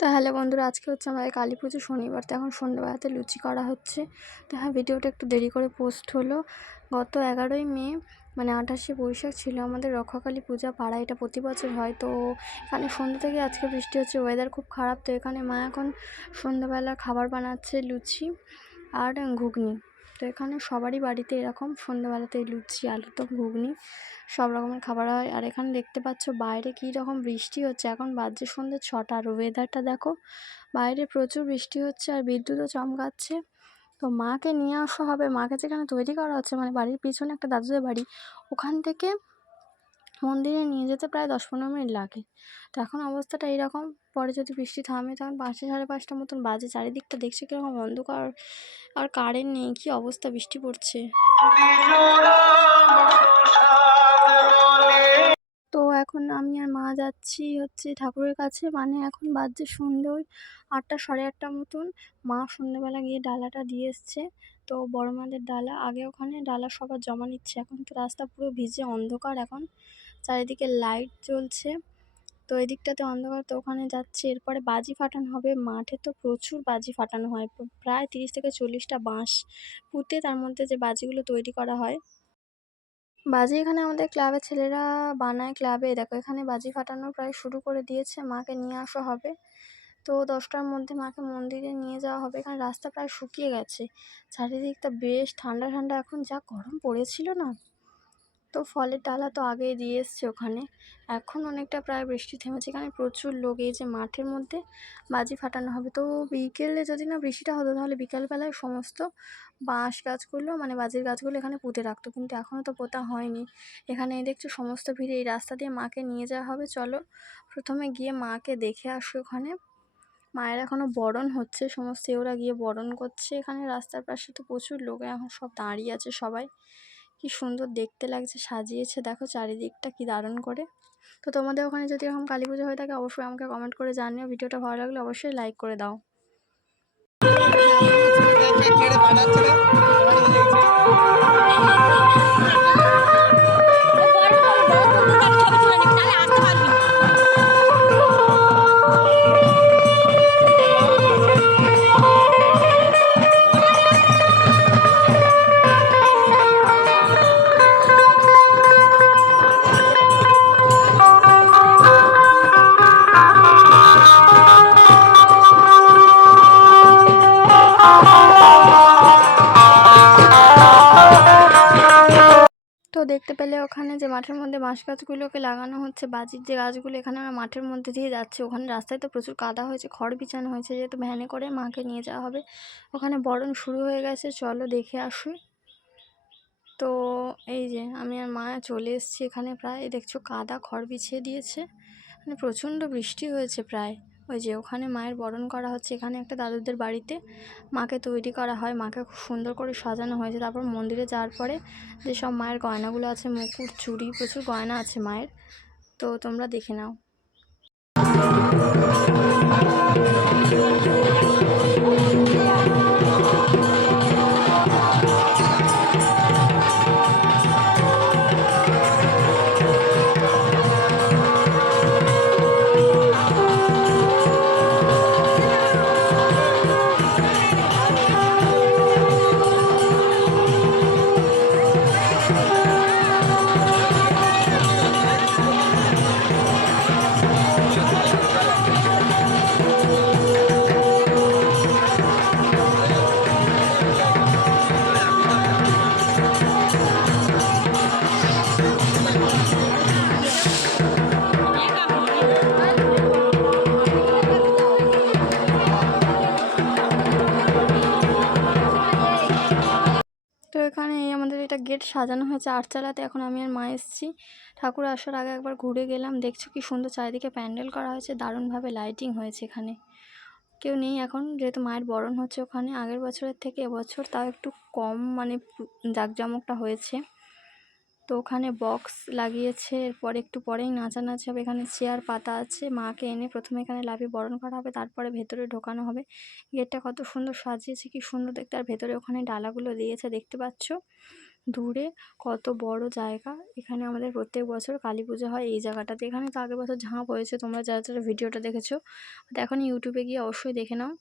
তো হ্যালো বন্ধুরা, আজকে হচ্ছে আমাদের কালী পুজো শনিবার। তো এখন সন্ধ্যেবেলাতে লুচি করা হচ্ছে। তো হ্যাঁ, ভিডিওটা একটু দেরি করে পোস্ট হলো। গত 11ই মে মানে 28শে বৈশাখ ছিল আমাদের রক্ষাকালী পূজা পাড়ায়। এটা প্রতি বছর হয়। তো এখানে সন্ধ্যে থেকে আজকে বৃষ্টি হচ্ছে, ওয়েদার খুব খারাপ। তো এখানে মা এখন সন্ধ্যাবেলা খাবার বানাচ্ছে, লুচি আর ঘুগনি। তো এখানে সবারই বাড়িতে এরকম সন্ধ্যাবেলাতে লুচি, আলুরদম, ঘুগনি সব রকমের খাবার হয়। আর এখানে দেখতে পাচ্ছ বাইরে কী রকম বৃষ্টি হচ্ছে। এখন বাজে সন্ধ্যে 6টা আর ওয়েদারটা দেখো, বাইরে প্রচুর বৃষ্টি হচ্ছে আর বিদ্যুৎও চমকাচ্ছে। তো মাকে নিয়ে আসা হবে, মাকে যেখানে তৈরি করা হচ্ছে মানে বাড়ির পিছনে একটা দাদুদের বাড়ি, ওখান থেকে মন্দিরে নিয়ে যেতে প্রায় 10-15 মিনিট লাগে। তো এখন অবস্থাটা এইরকম, পরে যদি বৃষ্টি থামে তখন 5টা 5:30 মতন বাজে। চারিদিকটা দেখছি কীরকম অন্ধকার আর কারেন্ট নেই, কী অবস্থা, বৃষ্টি পড়ছে। তো এখন আমি আর মা যাচ্ছি হচ্ছে ঠাকুরের কাছে, মানে এখন বাজছে সন্ধ্যে ওই 8টা 8:30 মতন। মা সন্ধ্যেবেলা গিয়ে ডালাটা দিয়ে এসছে। তো বড় মাদের ডালা, আগে ওখানে ডালা সবার জমা নিচ্ছে। এখন তো রাস্তা পুরো ভিজে অন্ধকার, এখন চারিদিকে লাইট জ্বলছে। তো এদিকটাতে অন্ধকার, তো ওখানে যাচ্ছি। এরপরে বাজি ফাটানো হবে। মাঠে তো প্রচুর বাজি ফাটানো হয়, প্রায় 30 থেকে 40টা বাঁশ পুঁতে তার মধ্যে যে বাজিগুলো তৈরি করা হয়। বাজি এখানে আমাদের ক্লাবের ছেলেরা বানায় ক্লাবে। দেখো এখানে বাজি ফাটানো প্রায় শুরু করে দিয়েছে। মাকে নিয়ে আসা হবে। তো 10টার মধ্যে মাকে মন্দিরে নিয়ে যাওয়া হবে। এখানে রাস্তা প্রায় শুকিয়ে গেছে, চারিদিকটা বেশ ঠান্ডা ঠান্ডা। এখন যা গরম পড়েছিল না। তো ফলের ডালা তো আগেই দিয়ে এসছে ওখানে। এখন অনেকটা প্রায় বৃষ্টি থেমেছে। এখানে প্রচুর লোক, এই যে মাঠের মধ্যে বাজি ফাটানো হবে। তো বিকেলে যদি না বৃষ্টিটা হতো তাহলে বিকালবেলায় সমস্ত বাঁশ গাছগুলো মানে বাজির গাছগুলো এখানে পুঁতে রাখতো, কিন্তু এখনও তো পোতা হয়নি। এখানে এই দেখছো সমস্ত ভিড়ে, এই রাস্তা দিয়ে মাকে নিয়ে যাওয়া হবে। চলো প্রথমে গিয়ে মাকে দেখে আসি। ওখানে মায়ের এখনও বরণ হচ্ছে, সমস্ত ওরা গিয়ে বরণ করছে। এখানে রাস্তার পাশে তো প্রচুর লোক এখন সব দাঁড়িয়ে আছে সবাই। কি সুন্দর দেখতে লাগছে, সাজিয়েছে দেখো চারিদিকটা কি দারুণ করে। তো তোমাদের ওখানে যদি এরকম কালী পুজো হয়ে থাকে অবশ্যই আমাকে কমেন্ট করে জানিও। ভিডিওটা ভালো লাগলে অবশ্যই লাইক করে দাও। তো দেখতে পেলে ওখানে যে মাঠের মধ্যে বাঁশ গাছগুলোকে লাগানো হচ্ছে, বাজির যে গাছগুলো, এখানে আমরা মাঠের মধ্যে দিয়ে যাচ্ছি। ওখানে রাস্তায় তো প্রচুর কাদা হয়েছে, খড় বিছানো হয়েছে, যেহেতু ভ্যানে করে মাকে নিয়ে যাওয়া হবে। ওখানে বরণ শুরু হয়ে গেছে, চলো দেখে আসি। তো এই যে আমি আর মা চলে এসেছি এখানে। প্রায় দেখছো কাদা খড় বিছিয়ে দিয়েছে, মানে প্রচণ্ড বৃষ্টি হয়েছে প্রায়। ওই যে ওখানে মায়ের বরণ করা হচ্ছে। এখানে একটা দাদুদের বাড়িতে মাকে তৈরি করা হয়, মাকে খুব সুন্দর করে সাজানো হয়েছে। তারপর মন্দিরে যাওয়ার পরে যেসব মায়ের গয়নাগুলো আছে, মুকুট, চুড়ি, প্রচুর গয়না আছে মায়ের। তো তোমরা দেখে নাও। তো এখানে আমাদের এটা গেট সাজানো হয়েছে আটচালাতে। এখন আমি আর মা এসেছি। ঠাকুর আসার আগে একবার ঘুরে গেলাম। দেখছো কি সুন্দর চারিদিকে প্যান্ডেল করা হয়েছে, দারুণভাবে লাইটিং হয়েছে। এখানে কেউ নেই এখন, যেহেতু মায়ের বরণ হচ্ছে ওখানে। আগের বছরের থেকে এবছর তাও একটু কম মানে জাঁকজমকটা হয়েছে। তো ওখানে বক্স লাগিয়েছে, এরপর একটু পরেই নাচানাচি হবে। এখানে চেয়ার পাতা আছে। মাকে এনে প্রথমে এখানে লাফিয়ে বরণ করা হবে, তারপরে ভেতরে ঢোকানো হবে। গেটটা কত সুন্দর সাজিয়েছে, কি সুন্দর দেখতে। আর ভেতরে ওখানে ডালাগুলো দিয়েছে দেখতে পাচ্ছ। দূরে কত বড় জায়গা। এখানে আমাদের প্রত্যেক বছর কালী পুজো হয় এই জায়গাটাতে। এখানে তো আগের বছর ঝাঁপ হয়েছে, তোমরা যারা যারা ভিডিওটা দেখেছো দেখোনি ইউটিউবে গিয়ে অবশ্যই দেখে নাও।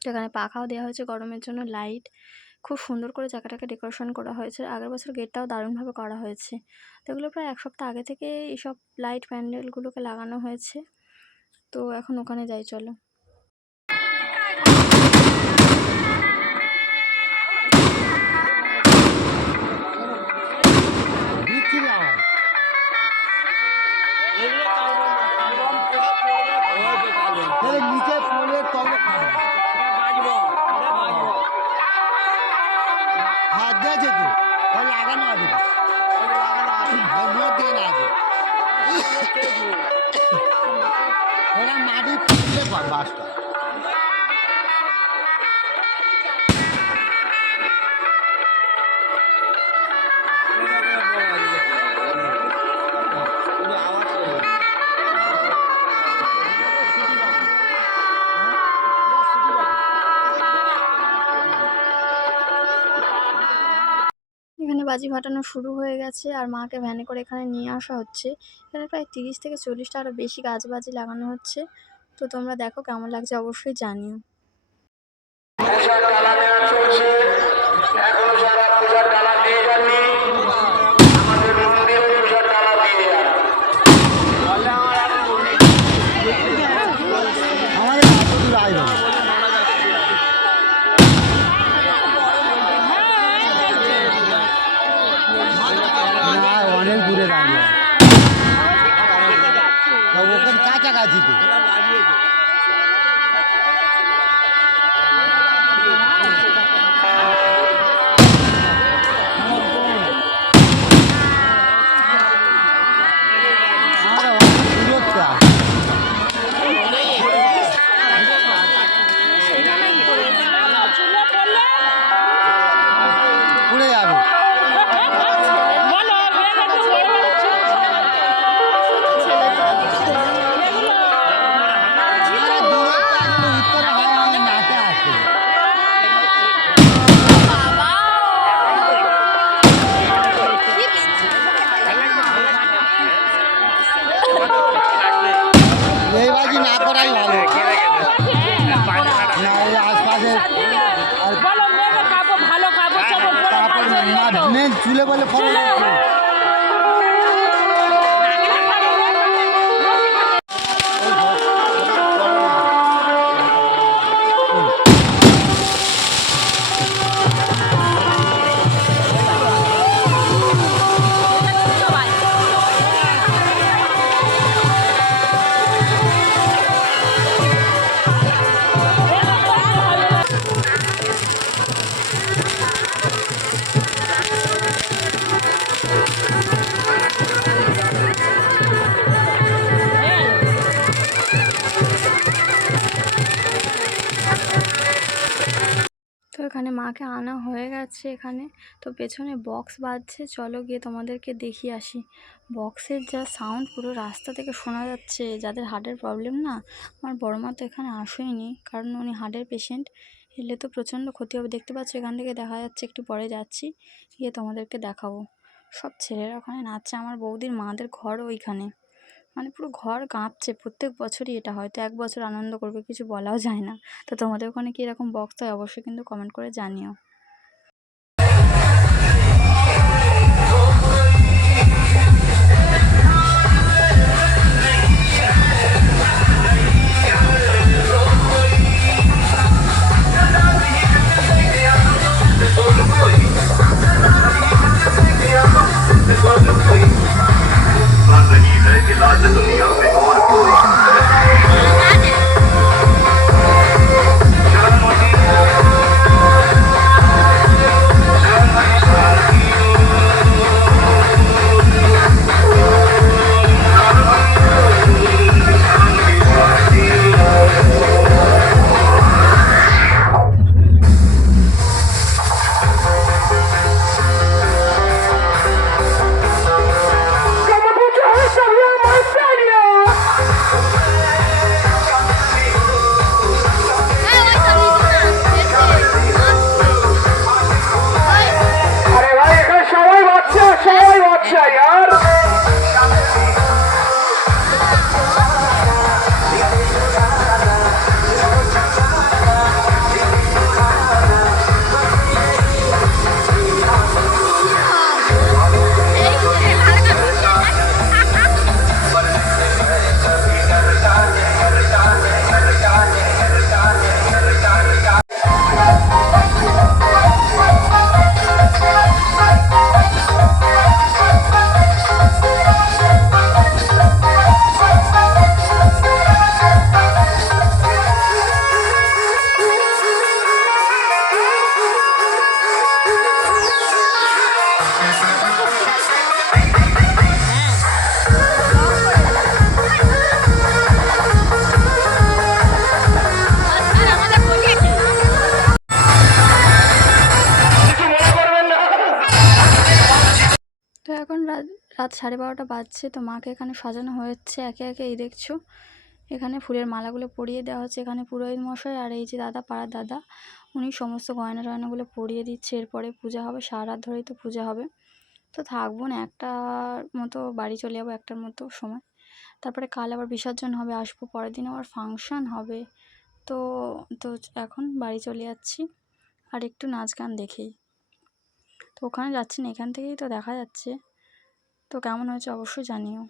তো এখানে পাখাও দেওয়া হয়েছে গরমের জন্য, লাইট, খুব সুন্দর করে জায়গাটাকে ডেকোরেশন করা হয়েছে। আগের বছর গেটটাও দারুণভাবে করা হয়েছে। তো এগুলো প্রায় এক সপ্তাহ আগে থেকে এইসব লাইট প্যান্ডেলগুলোকে লাগানো হয়েছে। তো এখন ওখানে যাই, চলো। নিচে পোলের তলে হাত দিয়েছে তো লাগানো আছে, দিকে না আছে ওরা মাটি খুঁজলে বাসটা। এখানে বাজি ফাটানো শুরু হয়ে গেছে আর মাকে ভ্যানে করে এখানে নিয়ে আসা হচ্ছে। এখানে প্রায় 30 থেকে 40টা আরও বেশি গাছবাজি লাগানো হচ্ছে। তো তোমরা দেখো কেমন লাগছে অবশ্যই জানিও। পূজার ডালা নেওয়া চলছে, এখনো যারা পূজার ডালা দিয়ে যাননি আমাদের মন্দিরে পূজার ডালা দিয়ে যান। অনেক দূরে দাঁড়িয়ে ওখানে কাছাকাছি তো। চুলে বলে তো এখানে মাকে আনা হয়ে গেছে এখানে। তো পেছনে বক্স বাজছে, চলো গিয়ে তোমাদেরকে দেখিয়ে আসি। বক্সের যা সাউন্ড পুরো রাস্তা থেকে শোনা যাচ্ছে। যাদের হার্টের প্রবলেম না, আমার বড় মা তো এখানে আসেইনি কারণ উনি হার্টের পেশেন্ট, এলে তো প্রচণ্ড ক্ষতি হবে। দেখতে পাচ্ছ এখান থেকে দেখা যাচ্ছে, একটু পরে যাচ্ছি, গিয়ে তোমাদেরকে দেখাবো। সব ছেলেরা ওখানে নাচছে, আমার বৌদির মাদের ঘর ওইখানে, মানে পুরো ঘর কাঁপছে। প্রত্যেক বছরই এটা, হয়তো এক বছর আনন্দ করবে, কিছু বলাও যায় না। তো তোমাদের ওখানে কি এরকম বক্স হয় অবশ্যই কিন্তু কমেন্ট করে জানিও। রাত 12:30 বাজছে। তো মাকে এখানে সাজানো হচ্ছে একে একে। এই দেখছো এখানে ফুলের মালাগুলো পরিয়ে দেওয়া হচ্ছে। এখানে পুরোহিত মশাই আর এই যে দাদা, পাড়ার দাদা, উনি সমস্ত গয়না টয়নাগুলো পরিয়ে দিচ্ছে। এরপরে পূজা হবে, সারা রাত ধরেই তো পূজা হবে। তো থাকবো না, 1টার মতো বাড়ি চলে যাবো, 1টার মতো সময়। তারপরে কাল আবার বিসর্জন হবে, আসবো। পরের দিন আবার ফাংশন হবে। তো তো এখন বাড়ি চলে যাচ্ছি আর একটু নাচ গান দেখেই। তো ওখানে যাচ্ছি না, এখান থেকেই তো দেখা যাচ্ছে। তো কেমন হয়েছে অবশ্যই জানিও।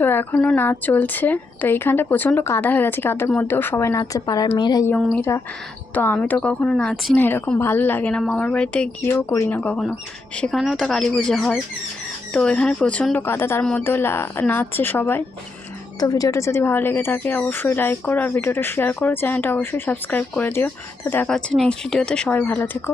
তো এখনও নাচ চলছে। তো এইখানটা প্রচণ্ড কাদা হয়ে গেছে, কাদার মধ্যেও সবাই নাচছে, পাড়ার মেয়েরা, ইয়ং মেয়েরা। তো আমি তো কখনো নাচি না, এরকম ভালো লাগে না, মামার বাড়িতে গিয়েও করি না কখনো, সেখানেও তো কালী পুজো হয়। তো এখানে প্রচণ্ড কাদা, তার মধ্যেও নাচছে সবাই। তো ভিডিওটা যদি ভালো লেগে থাকে অবশ্যই লাইক করো আর ভিডিওটা শেয়ার করো, চ্যানেলটা অবশ্যই সাবস্ক্রাইব করে দিও। তো দেখা হচ্ছে নেক্সট ভিডিওতে, সবাই ভালো থেকো।